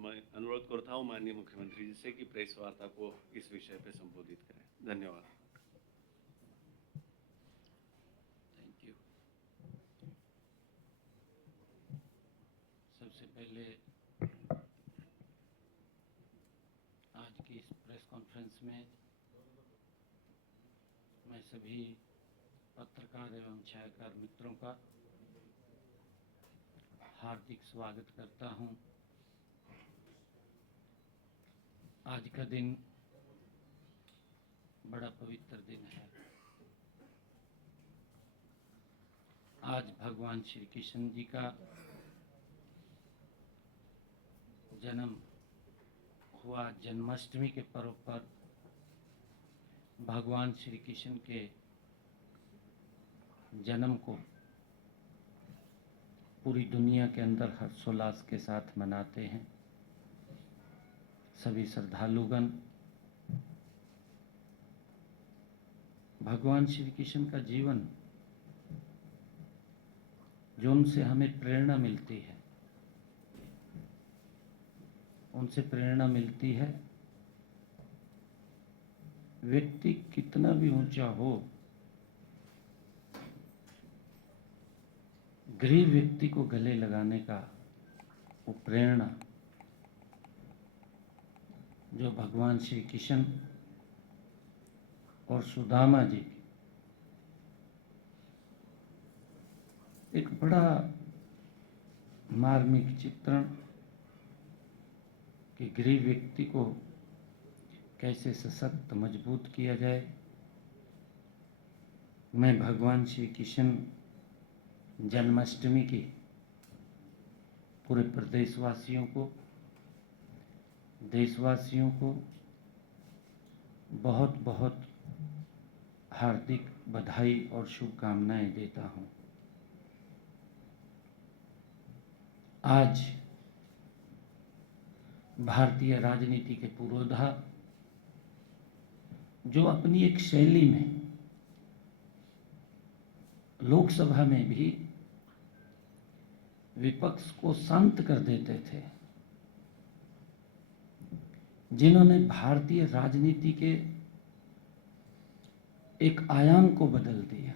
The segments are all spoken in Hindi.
मैं अनुरोध करता हूँ माननीय मुख्यमंत्री जी से कि प्रेस वार्ता को इस विषय पे संबोधित करें। धन्यवाद। Thank you. सबसे पहले आज की इस प्रेस कॉन्फ्रेंस में मैं सभी पत्रकार एवं छायाकार मित्रों का हार्दिक स्वागत करता हूं। आज का दिन बड़ा पवित्र दिन है। आज भगवान श्री कृष्ण जी का जन्म हुआ। जन्माष्टमी के पर्व पर भगवान श्री कृष्ण के जन्म को पूरी दुनिया के अंदर हर्षोल्लास के साथ मनाते हैं सभी श्रद्धालुगण। भगवान श्री कृष्ण का जीवन, जो उनसे हमें प्रेरणा मिलती है, उनसे प्रेरणा मिलती है व्यक्ति कितना भी ऊंचा हो, गरीब व्यक्ति को गले लगाने का वो प्रेरणा जो भगवान श्री कृष्ण और सुदामा जी एक बड़ा मार्मिक चित्रण कि गरीब व्यक्ति को कैसे सशक्त मजबूत किया जाए। मैं भगवान श्री कृष्ण जन्माष्टमी की पूरे देशवासियों को बहुत बहुत हार्दिक बधाई और शुभकामनाएं देता हूं। आज भारतीय राजनीति के पुरोधा, जो अपनी एक शैली में लोकसभा में भी विपक्ष को शांत कर देते थे, जिन्होंने भारतीय राजनीति के एक आयाम को बदल दिया,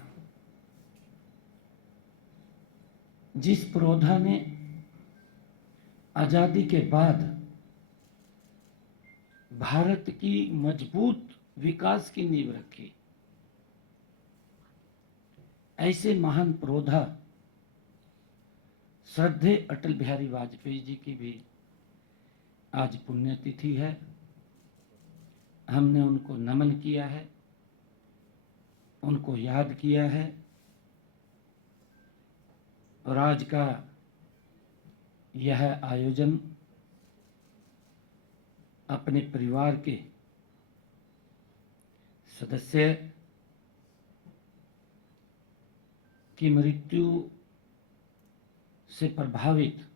जिस पुरोधा ने आजादी के बाद भारत की मजबूत विकास की नींव रखी, ऐसे महान पुरोधा श्रद्धेय अटल बिहारी वाजपेयी जी की भी आज पुण्यतिथि है। हमने उनको नमन किया है, उनको याद किया है और आज का यह आयोजन अपने परिवार के सदस्य की मृत्यु से प्रभावित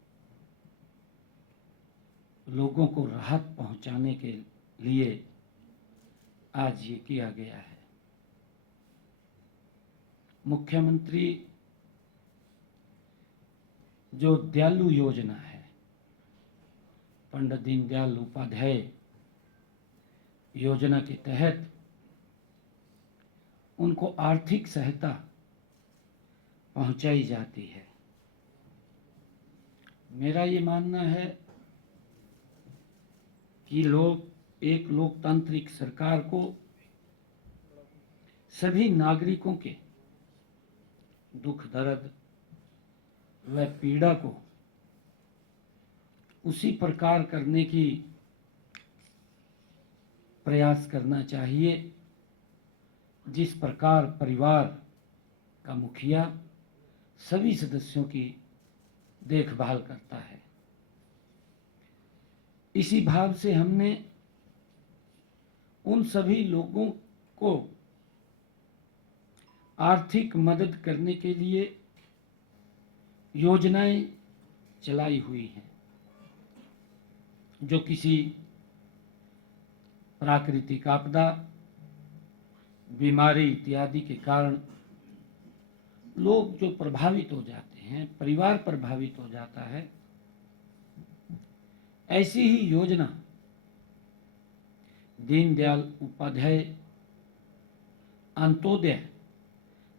लोगों को राहत पहुंचाने के लिए आज ये किया गया है। मुख्यमंत्री जो दयालु योजना है, पंडित दीनदयाल उपाध्याय योजना के तहत उनको आर्थिक सहायता पहुंचाई जाती है। मेरा ये मानना है कि एक लोकतांत्रिक सरकार को सभी नागरिकों के दुख दर्द व पीड़ा को उसी प्रकार करने की प्रयास करना चाहिए जिस प्रकार परिवार का मुखिया सभी सदस्यों की देखभाल करता है। इसी भाव से हमने उन सभी लोगों को आर्थिक मदद करने के लिए योजनाएं चलाई हुई हैं, जो किसी प्राकृतिक आपदा, बीमारी इत्यादि के कारण लोग जो प्रभावित हो जाते हैं, परिवार प्रभावित हो जाता है, ऐसी ही योजना दीनदयाल उपाध्याय अंत्योदय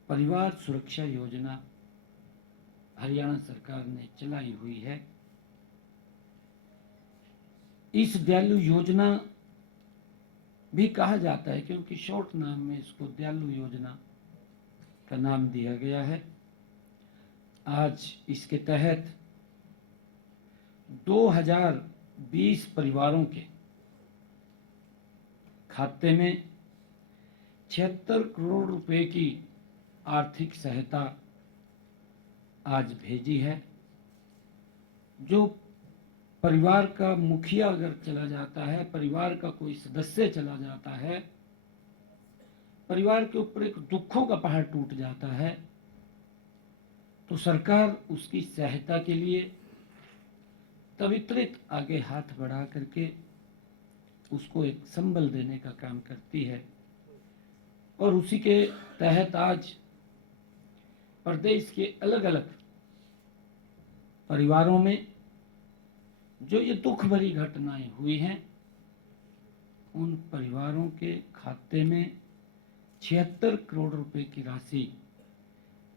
परिवार सुरक्षा योजना हरियाणा सरकार ने चलाई हुई है। इस दयालु योजना भी कहा जाता है क्योंकि शॉर्ट नाम में इसको दयालु योजना का नाम दिया गया है। आज इसके तहत 2020 परिवारों के खाते में 76 करोड़ रुपए की आर्थिक सहायता आज भेजी है। जो परिवार का मुखिया अगर चला जाता है, परिवार का कोई सदस्य चला जाता है, परिवार के ऊपर एक दुखों का पहाड़ टूट जाता है, तो सरकार उसकी सहायता के लिए त्वरित आगे हाथ बढ़ा करके उसको एक संबल देने का काम करती है। और उसी के तहत आज प्रदेश के अलग अलग परिवारों में जो ये दुख भरी घटनाएं हुई हैं, उन परिवारों के खाते में 76 करोड़ रुपए की राशि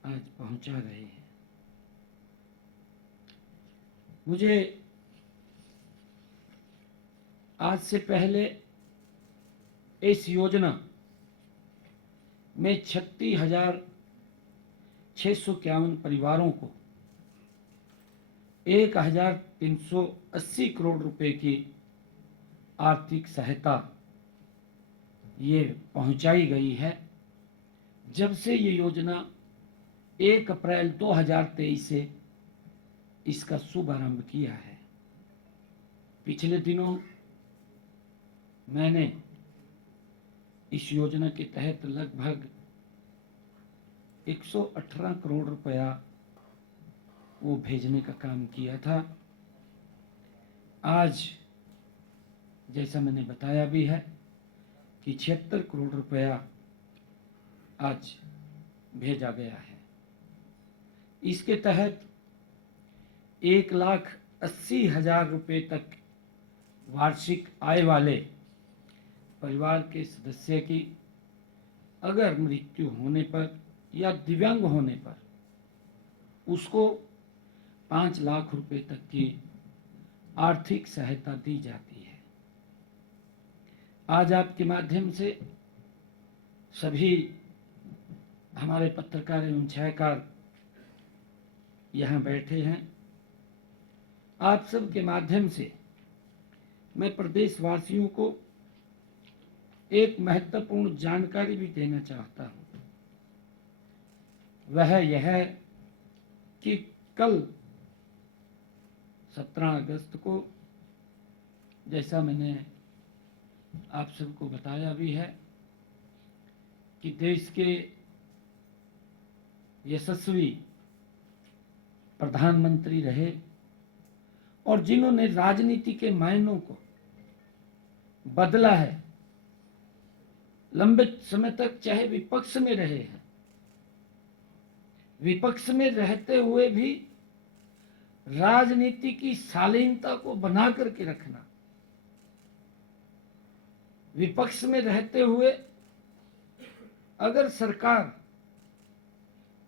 आज पहुंचा रहे हैं। मुझे आज से पहले इस योजना में 36,651 परिवारों को 1,380 करोड़ रुपए की आर्थिक सहायता ये पहुंचाई गई है। जब से ये योजना 1 अप्रैल 2023 से इसका शुभारंभ किया है। पिछले दिनों मैंने इस योजना के तहत लगभग 118 करोड़ रुपया वो भेजने का काम किया था। आज जैसा मैंने बताया भी है कि 76 करोड़ रुपया आज भेजा गया है। इसके तहत 1,80,000 रुपये तक वार्षिक आय वाले परिवार के सदस्य की अगर मृत्यु होने पर या दिव्यांग होने पर उसको 5 लाख रुपए तक की आर्थिक सहायता दी जाती है। आज आपके माध्यम से सभी हमारे पत्रकार एवं छायाकार यहाँ बैठे हैं। आप सब के माध्यम से मैं प्रदेशवासियों को एक महत्वपूर्ण जानकारी भी देना चाहता हूँ। वह यह है कि कल 17 अगस्त को, जैसा मैंने आप सबको बताया भी है, कि देश के यशस्वी प्रधानमंत्री रहे और जिन्होंने राजनीति के मायनों को बदला है, लंबे समय तक चाहे विपक्ष में रहे हैं, विपक्ष में रहते हुए भी राजनीति की शालीनता को बना करके रखना, विपक्ष में रहते हुए अगर सरकार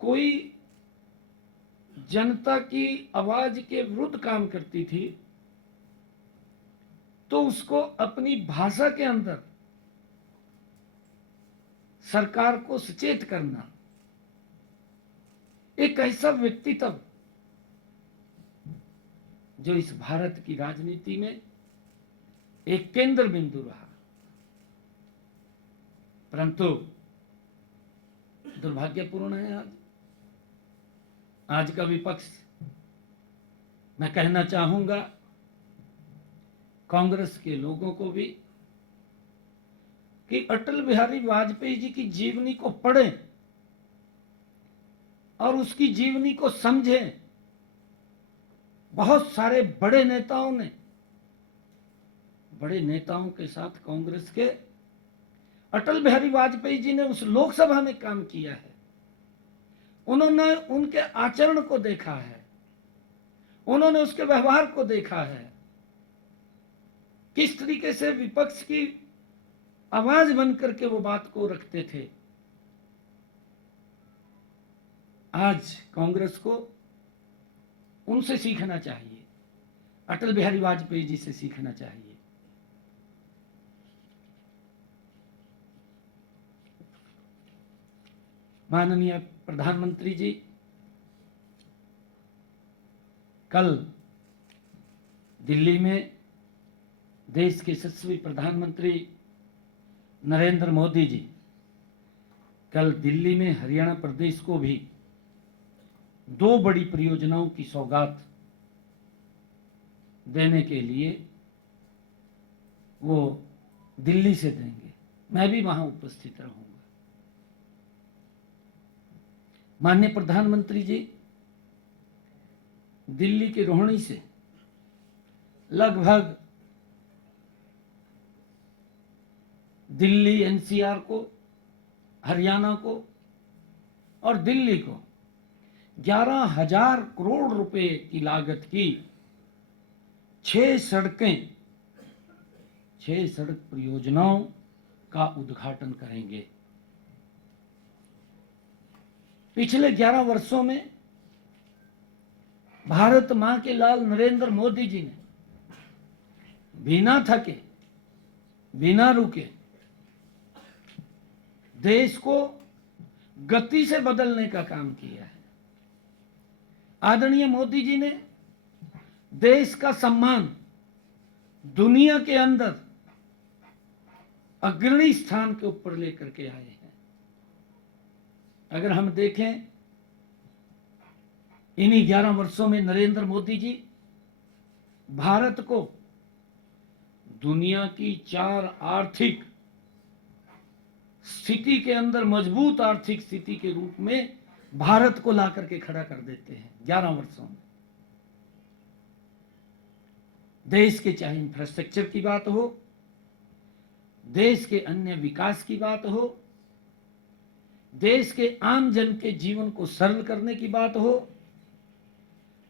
कोई जनता की आवाज के विरुद्ध काम करती थी तो उसको अपनी भाषा के अंदर सरकार को सचेत करना, एक ऐसा व्यक्तित्व जो इस भारत की राजनीति में एक केंद्र बिंदु रहा। परंतु दुर्भाग्यपूर्ण है आज का विपक्ष। मैं कहना चाहूंगा कांग्रेस के लोगों को भी कि अटल बिहारी वाजपेयी जी की जीवनी को पढ़ें और उसकी जीवनी को समझें। बहुत सारे बड़े नेताओं के साथ कांग्रेस के अटल बिहारी वाजपेयी जी ने उस लोकसभा में काम किया है। उन्होंने उनके आचरण को देखा है, उन्होंने उसके व्यवहार को देखा है। किस तरीके से विपक्ष की आवाज बन करके वो बात को रखते थे। आज कांग्रेस को उनसे सीखना चाहिए, अटल बिहारी वाजपेयी जी से सीखना चाहिए। माननीय प्रधानमंत्री जी कल दिल्ली में देश के यशस्वी प्रधानमंत्री नरेंद्र मोदी जी कल दिल्ली में हरियाणा प्रदेश को भी 2 बड़ी परियोजनाओं की सौगात देने के लिए वो दिल्ली से देंगे। मैं भी वहां उपस्थित रहूंगा। माननीय प्रधानमंत्री जी दिल्ली के रोहिणी से लगभग दिल्ली एनसीआर को, हरियाणा को और दिल्ली को 11,000 करोड़ रुपए की लागत की 6 सड़क परियोजनाओं का उद्घाटन करेंगे। पिछले 11 वर्षों में भारत मां के लाल नरेंद्र मोदी जी ने बिना थके, बिना रुके देश को गति से बदलने का काम किया है। आदरणीय मोदी जी ने देश का सम्मान दुनिया के अंदर अग्रणी स्थान के ऊपर लेकर के आए हैं। अगर हम देखें इन्हीं 11 वर्षों में नरेंद्र मोदी जी भारत को दुनिया की 4 आर्थिक स्थिति के अंदर मजबूत आर्थिक स्थिति के रूप में भारत को ला करके खड़ा कर देते हैं 11 वर्षों में। देश के चाहे इंफ्रास्ट्रक्चर की बात हो, देश के अन्य विकास की बात हो, देश के आम जन के जीवन को सरल करने की बात हो,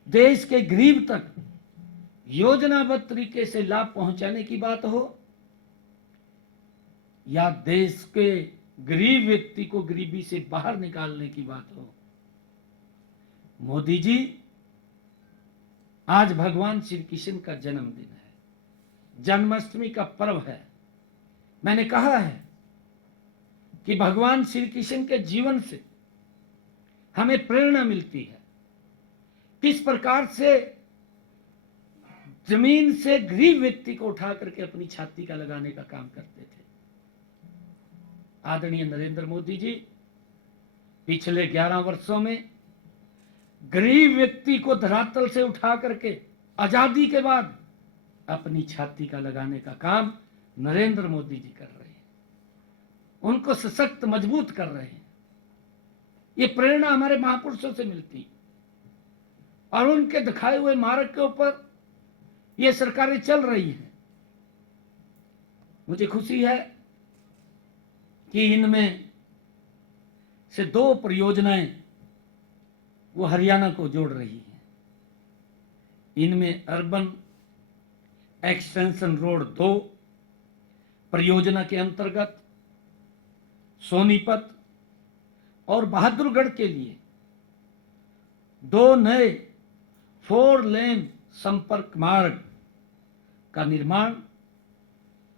देश के गरीब तक योजनाबद्ध तरीके से लाभ पहुंचाने की बात हो, या देश के गरीब व्यक्ति को गरीबी से बाहर निकालने की बात हो, मोदी जी आज भगवान श्री कृष्ण का जन्मदिन है, जन्माष्टमी का पर्व है। मैंने कहा है कि भगवान श्री कृष्ण के जीवन से हमें प्रेरणा मिलती है, किस प्रकार से जमीन से गरीब व्यक्ति को उठा करके अपनी छाती का लगाने का काम करते थे। आदरणीय नरेंद्र मोदी जी पिछले 11 वर्षों में गरीब व्यक्ति को धरातल से उठा करके आजादी के बाद अपनी छाती का लगाने का काम नरेंद्र मोदी जी कर रहे हैं, उनको सशक्त मजबूत कर रहे हैं। ये प्रेरणा हमारे महापुरुषों से मिलती है और उनके दिखाए हुए मार्ग के ऊपर ये सरकारें चल रही हैं। मुझे खुशी है कि इनमें से 2 परियोजनाएं वो हरियाणा को जोड़ रही हैं। इनमें अर्बन एक्सटेंशन रोड 2 परियोजना के अंतर्गत सोनीपत और बहादुरगढ़ के लिए 2 नए 4 लेन संपर्क मार्ग का निर्माण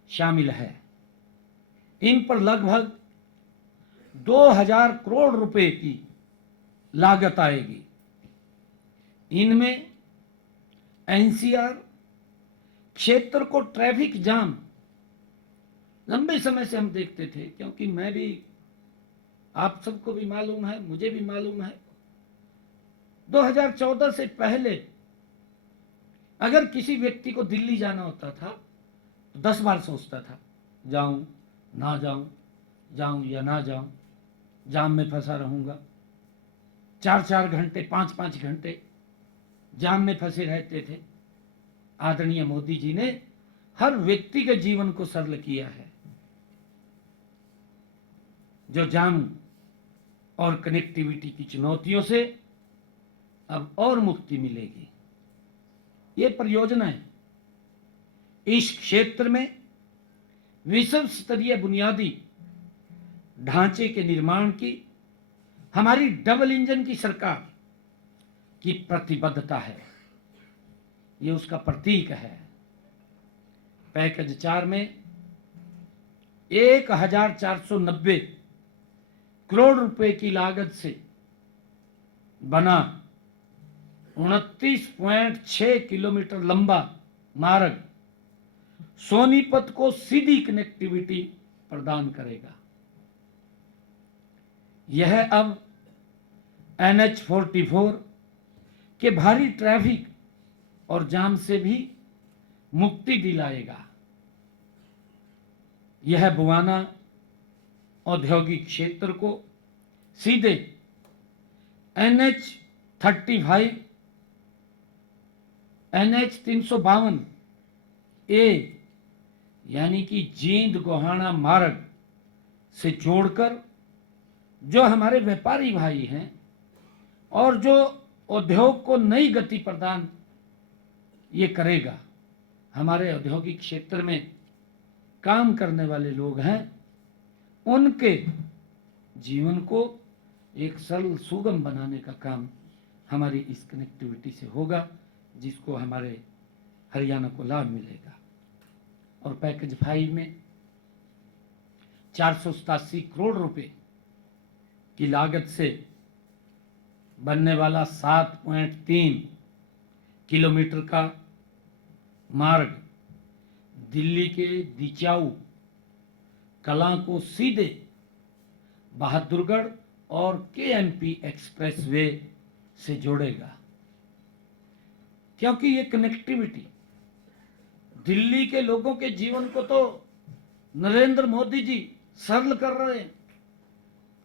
शामिल है। इन पर लगभग 2,000 करोड़ रुपए की लागत आएगी। इनमें एनसीआर क्षेत्र को ट्रैफिक जाम लंबे समय से हम देखते थे, क्योंकि मैं भी, आप सबको भी मालूम है, मुझे भी मालूम है, 2014 से पहले अगर किसी व्यक्ति को दिल्ली जाना होता था तो 10 बार सोचता था, जाऊं ना जाऊं, जाऊं या ना जाऊं, जाम में फंसा रहूंगा। 4-4 घंटे 5-5 घंटे जाम में फंसे रहते थे। आदरणीय मोदी जी ने हर व्यक्ति के जीवन को सरल किया है। जो जाम और कनेक्टिविटी की चुनौतियों से अब और मुक्ति मिलेगी। ये परियोजनाएं इस क्षेत्र में विश्व स्तरीय बुनियादी ढांचे के निर्माण की हमारी डबल इंजन की सरकार की प्रतिबद्धता है, ये उसका प्रतीक है। पैकेज 4 में 1490 करोड़ रुपए की लागत से बना 29.6 किलोमीटर लंबा मार्ग सोनीपत को सीधी कनेक्टिविटी प्रदान करेगा। यह अब NH44 के भारी ट्रैफिक और जाम से भी मुक्ति दिलाएगा। यह बुआना औद्योगिक क्षेत्र को सीधे NH35 NH352 ए यानी कि जींद गोहाना मार्ग से जोड़कर जो हमारे व्यापारी भाई हैं और जो उद्योग को नई गति प्रदान ये करेगा। हमारे औद्योगिक क्षेत्र में काम करने वाले लोग हैं, उनके जीवन को एक सरल सुगम बनाने का काम हमारी इस कनेक्टिविटी से होगा, जिसको हमारे हरियाणा को लाभ मिलेगा। और पैकेज 5 में 487 करोड़ रुपए की लागत से बनने वाला 7.3 किलोमीटर का मार्ग दिल्ली के दिचाऊ कलां को सीधे बहादुरगढ़ और KMP एक्सप्रेसवे से जोड़ेगा, क्योंकि ये कनेक्टिविटी दिल्ली के लोगों के जीवन को तो नरेंद्र मोदी जी सरल कर रहे हैं,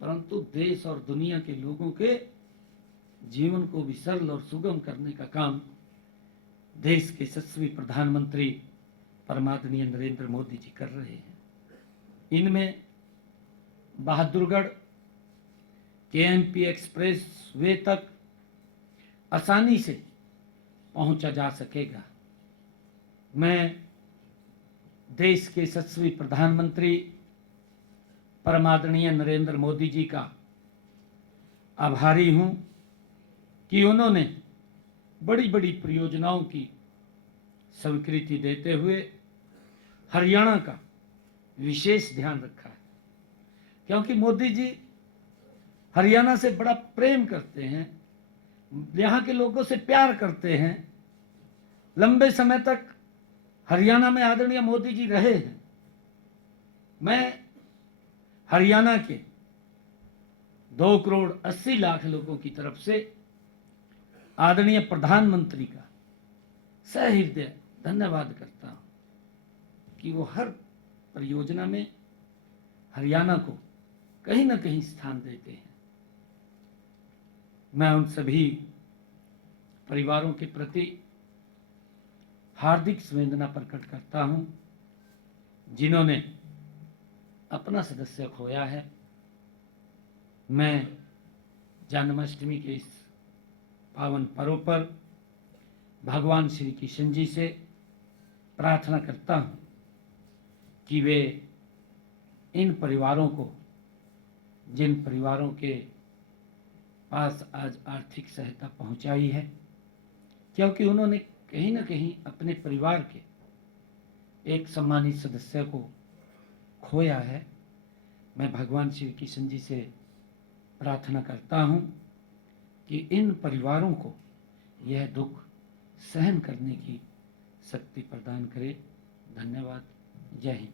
परंतु देश और दुनिया के लोगों के जीवन को भी सरल और सुगम करने का काम देश के यशस्वी प्रधानमंत्री परमादरणीय नरेंद्र मोदी जी कर रहे हैं। इनमें बहादुरगढ़ KMP एक्सप्रेस वे तक आसानी से पहुंचा जा सकेगा। मैं देश के यशस्वी प्रधानमंत्री परमादरणीय नरेंद्र मोदी जी का आभारी हूं कि उन्होंने बड़ी बड़ी परियोजनाओं की स्वीकृति देते हुए हरियाणा का विशेष ध्यान रखा है, क्योंकि मोदी जी हरियाणा से बड़ा प्रेम करते हैं, यहाँ के लोगों से प्यार करते हैं। लंबे समय तक हरियाणा में आदरणीय मोदी जी रहे हैं। मैं हरियाणा के 2 करोड़ 80 लाख लोगों की तरफ से आदरणीय प्रधानमंत्री का सहृदय धन्यवाद करता हूं कि वो हर परियोजना में हरियाणा को कहीं ना कहीं स्थान देते हैं। मैं उन सभी परिवारों के प्रति हार्दिक संवेदना प्रकट करता हूं जिन्होंने अपना सदस्य खोया है। मैं जन्माष्टमी के इस पावन पर्व पर भगवान श्री कृष्ण जी से प्रार्थना करता हूं कि वे इन परिवारों को, जिन परिवारों के पास आज आर्थिक सहायता पहुंचाई है, क्योंकि उन्होंने कहीं ना कहीं अपने परिवार के एक सम्मानित सदस्य को खोया है, मैं भगवान श्री कृष्ण जी से प्रार्थना करता हूं कि इन परिवारों को यह दुख सहन करने की शक्ति प्रदान करे। धन्यवाद। जय हिंद।